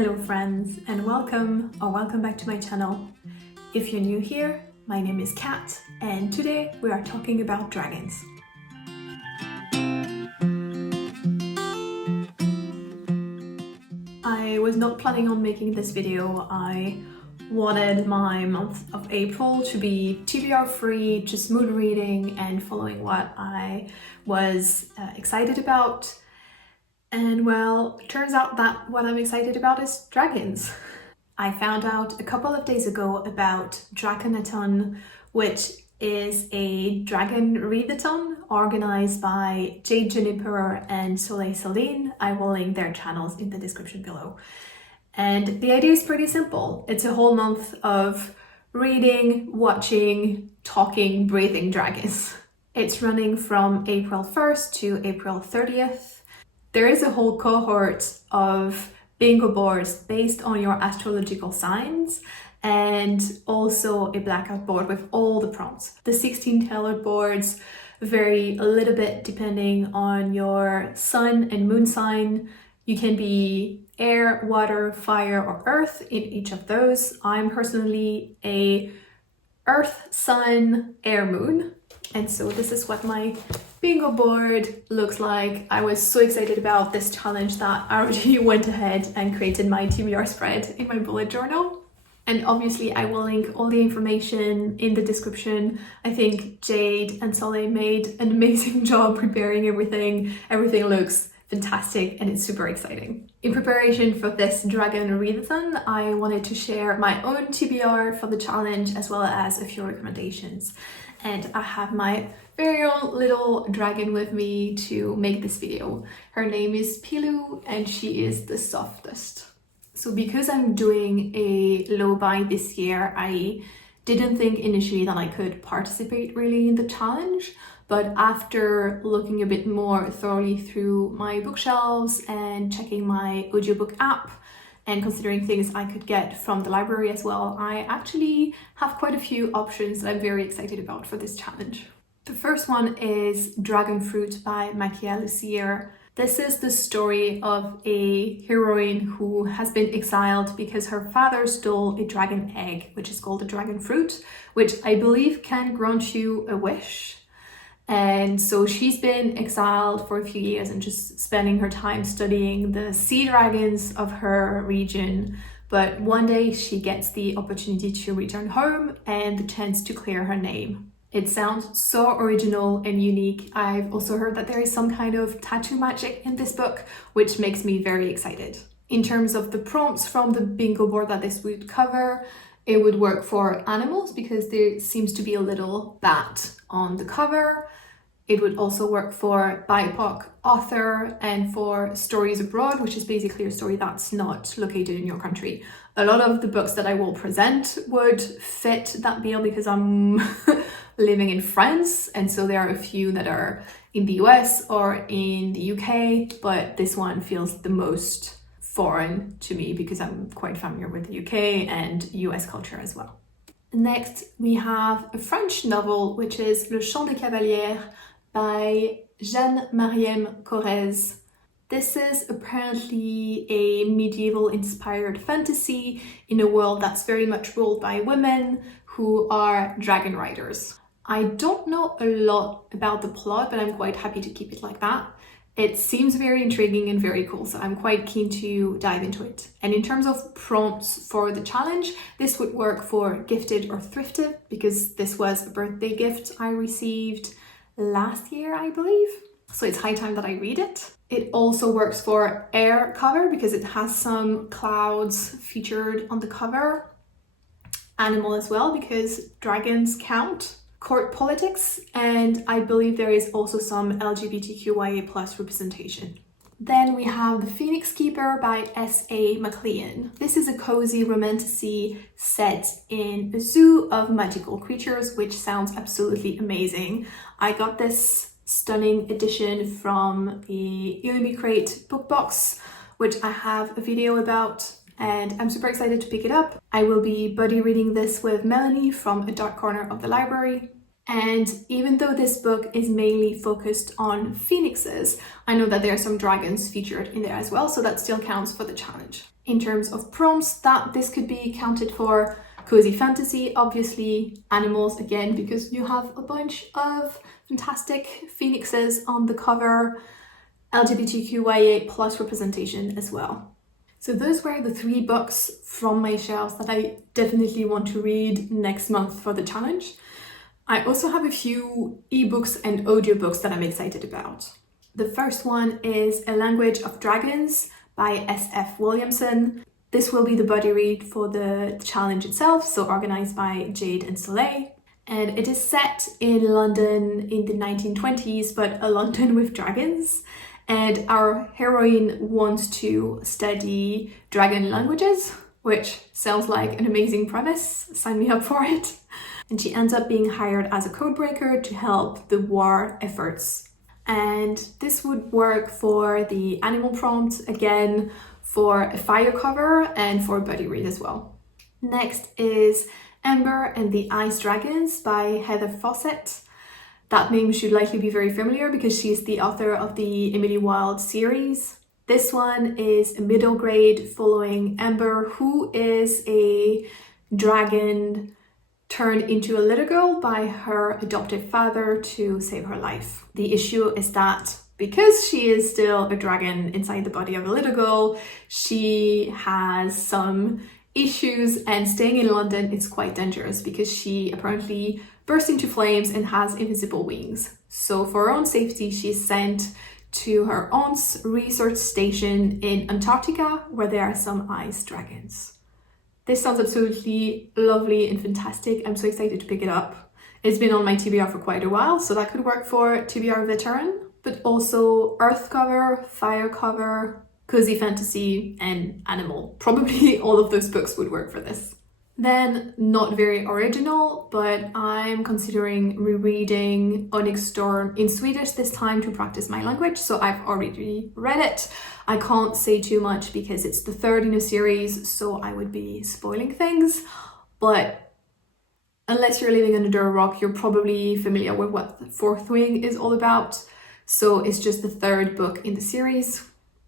Hello friends, and welcome back to my channel. If you're new here, my name is Kat, and today we are talking about dragons. I was not planning on making this video. I wanted my month of April to be TBR free, just mood reading and following what I was excited about. And well, it turns out that what I'm excited about is dragons. I found out a couple of days ago about Draconathon, which is a dragon readathon organized by Jade Juniper and Soleil Celine. I will link their channels in the description below. And the idea is pretty simple. It's a whole month of reading, watching, talking, breathing dragons. It's running from April 1st to April 30th. There is a whole cohort of bingo boards based on your astrological signs and also a blackout board with all the prompts. The 16 tailored boards vary a little bit depending on your sun and moon sign. You can be air, water, fire, or earth in each of those. I'm personally a earth, sun, air, moon. And so this is what my bingo board looks like. I was so excited about this challenge that I already went ahead and created my TBR spread in my bullet journal. And obviously I will link all the information in the description. I think Jade and Soleil made an amazing job preparing everything. Everything looks fantastic and it's super exciting. In preparation for this dragon readathon, I wanted to share my own TBR for the challenge as well as a few recommendations. And I have my very own little dragon with me to make this video. Her name is Pilu and she is the softest. So because I'm doing a low buy this year, I didn't think initially that I could participate really in the challenge. But after looking a bit more thoroughly through my bookshelves and checking my audiobook app and considering things I could get from the library as well, I actually have quite a few options that I'm very excited about for this challenge. The first one is Dragon Fruit by Makia Lucier. This is the story of a heroine who has been exiled because her father stole a dragon egg, which is called a dragon fruit, which I believe can grant you a wish. And so she's been exiled for a few years and just spending her time studying the sea dragons of her region. But one day she gets the opportunity to return home and the chance to clear her name. It sounds so original and unique. I've also heard that there is some kind of tattoo magic in this book, which makes me very excited. In terms of the prompts from the bingo board that this would cover, it would work for animals because there seems to be a little bat on the cover. It would also work for BIPOC author and for stories abroad, which is basically a story that's not located in your country. A lot of the books that I will present would fit that bill because I'm living in France, and so there are a few that are in the US or in the UK, but this one feels the most foreign to me because I'm quite familiar with the UK and US culture as well. Next, we have a French novel, which is Le Chant des Cavalières by Jeanne-Marième Corrèze. This is apparently a medieval-inspired fantasy in a world that's very much ruled by women who are dragon riders. I don't know a lot about the plot, but I'm quite happy to keep it like that. It seems very intriguing and very cool, so I'm quite keen to dive into it. And in terms of prompts for the challenge, this would work for gifted or thrifted because this was a birthday gift I received last year, I believe. So it's high time that I read it. It also works for air cover because it has some clouds featured on the cover. Animal as well because dragons count. Court politics, and I believe there is also some LGBTQIA+ representation. Then we have The Phoenix Keeper by S.A. MacLean. This is a cozy romantasy set in a zoo of magical creatures, which sounds absolutely amazing. I got this stunning edition from the Illumi Crate book box, which I have a video about, and I'm super excited to pick it up. I will be buddy reading this with Melanie from a dark corner of the library. And even though this book is mainly focused on phoenixes, I know that there are some dragons featured in there as well, so that still counts for the challenge. In terms of prompts that this could be counted for: cozy fantasy, obviously, animals again, because you have a bunch of fantastic phoenixes on the cover, LGBTQIA plus representation as well. So those were the 3 books from my shelves that I definitely want to read next month for the challenge. I also have a few ebooks and audiobooks that I'm excited about. The first one is A Language of Dragons by S.F. Williamson. This will be the buddy read for the challenge itself, so organized by Jade and Soleil. And it is set in London in the 1920s, but a London with dragons. And our heroine wants to study dragon languages, which sounds like an amazing premise. Sign me up for it. And she ends up being hired as a codebreaker to help the war efforts. And this would work for the animal prompt, again, for a fire cover and for a buddy read as well. Next is Amber and the Ice Dragons by Heather Fawcett. That name should likely be very familiar because she's the author of the Emily Wilde series. This one is a middle grade following Amber, who is a dragon turned into a little girl by her adoptive father to save her life. The issue is that because she is still a dragon inside the body of a little girl, she has some issues, and staying in London is quite dangerous because she apparently bursts into flames and has invisible wings. So for her own safety, she's sent to her aunt's research station in Antarctica, where there are some ice dragons. This sounds absolutely lovely and fantastic. I'm so excited to pick it up. It's been on my TBR for quite a while, so that could work for TBR Veteran, but also earth cover, fire cover, cozy fantasy, and animal. Probably all of those books would work for this. Then, not very original, but I'm considering rereading Onyx Storm in Swedish this time to practice my language, so I've already read it. I can't say too much because it's the 3rd in a series, so I would be spoiling things, but unless you're living under a rock, you're probably familiar with what the 4th Wing is all about. So it's just the 3rd book in the series.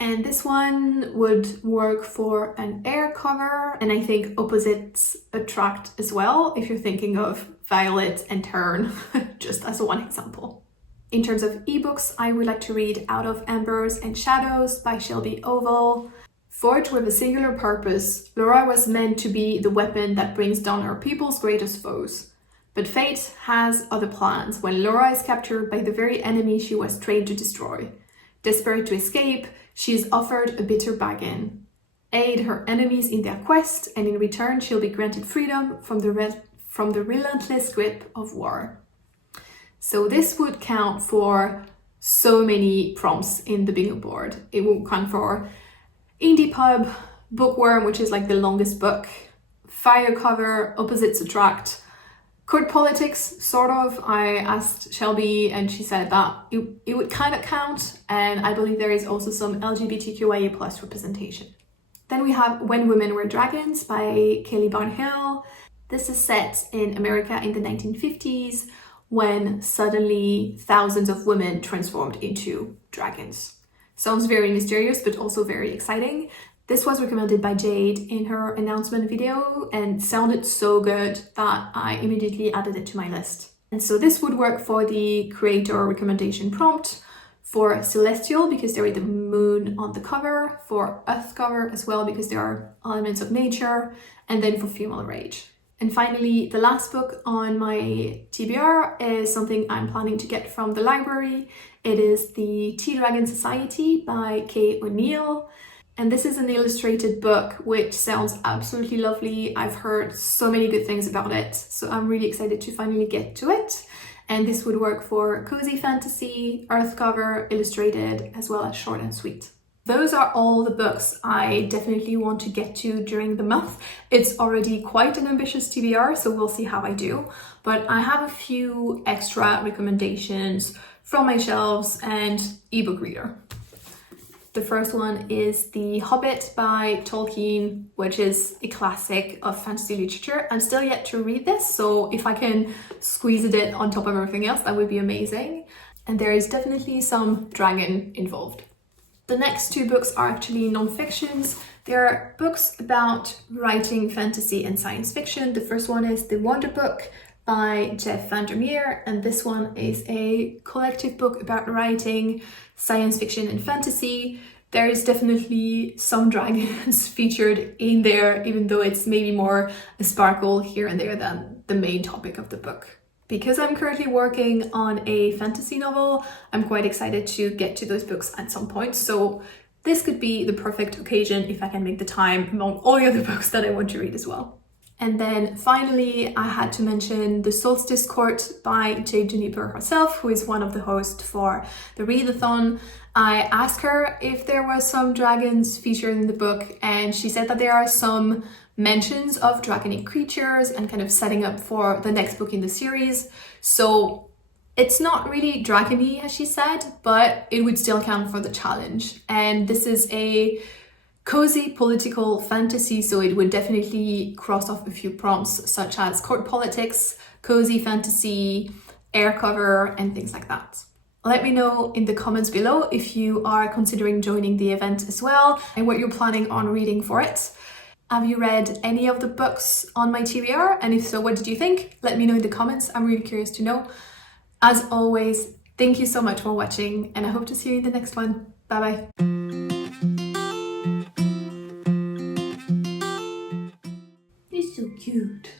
And this one would work for an air cover, and I think opposites attract as well if you're thinking of Violet and Tern, just as one example. In terms of ebooks, I would like to read Out of Embers and Shadows by Shelby Oval. Forged with a singular purpose, Laura was meant to be the weapon that brings down her people's greatest foes. But fate has other plans when Laura is captured by the very enemy she was trained to destroy. Desperate to escape, she is offered a bitter bargain. Aid her enemies in their quest, and in return she'll be granted freedom from the relentless grip of war. So this would count for so many prompts in the bingo board. It will count for Indie Pub, Bookworm, which is like the longest book, Fire Cover, Opposites Attract, Court Politics, sort of. I asked Shelby and she said that it would kind of count, and I believe there is also some LGBTQIA plus representation. Then we have When Women Were Dragons by Kelly Barnhill. This is set in America in the 1950s when suddenly thousands of women transformed into dragons. Sounds very mysterious, but also very exciting. This was recommended by Jade in her announcement video and sounded so good that I immediately added it to my list. And so this would work for the creator recommendation prompt, for Celestial because there is the moon on the cover, for Earth cover as well because there are elements of nature, and then for Female Rage. And finally, the last book on my TBR is something I'm planning to get from the library. It is The Tea Dragon Society by Kay O'Neill. And this is an illustrated book, which sounds absolutely lovely. I've heard so many good things about it, so I'm really excited to finally get to it. And this would work for cozy fantasy, earth cover, illustrated, as well as short and sweet. Those are all the books I definitely want to get to during the month. It's already quite an ambitious TBR, so we'll see how I do. But I have a few extra recommendations from my shelves and ebook reader. The first one is The Hobbit by Tolkien, which is a classic of fantasy literature. I'm still yet to read this, so if I can squeeze it on top of everything else, that would be amazing. And there is definitely some dragon involved. The next two books are actually non-fictions. There are books about writing fantasy and science fiction. The first one is The Wonder Book by Jeff Vandermeer, and this one is a collective book about writing science fiction and fantasy. There is definitely some dragons featured in there, even though it's maybe more a sparkle here and there than the main topic of the book. Because I'm currently working on a fantasy novel, I'm quite excited to get to those books at some point. So this could be the perfect occasion if I can make the time among all the other books that I want to read as well. And then finally, I had to mention The Solstice Court by Jade Juniper herself, who is one of the hosts for the Readathon. I asked her if there were some dragons featured in the book, and she said that there are some mentions of draconic creatures and kind of setting up for the next book in the series. So it's not really dracony, as she said, but it would still count for the challenge. And this is a cozy political fantasy, so it would definitely cross off a few prompts such as court politics, cozy fantasy, air cover, and things like that. Let me know in the comments below if you are considering joining the event as well and what you're planning on reading for it. Have you read any of the books on my TBR? And if so, what did you think? Let me know in the comments. I'm really curious to know. As always, thank you so much for watching, and I hope to see you in the next one. Bye bye. He's so cute.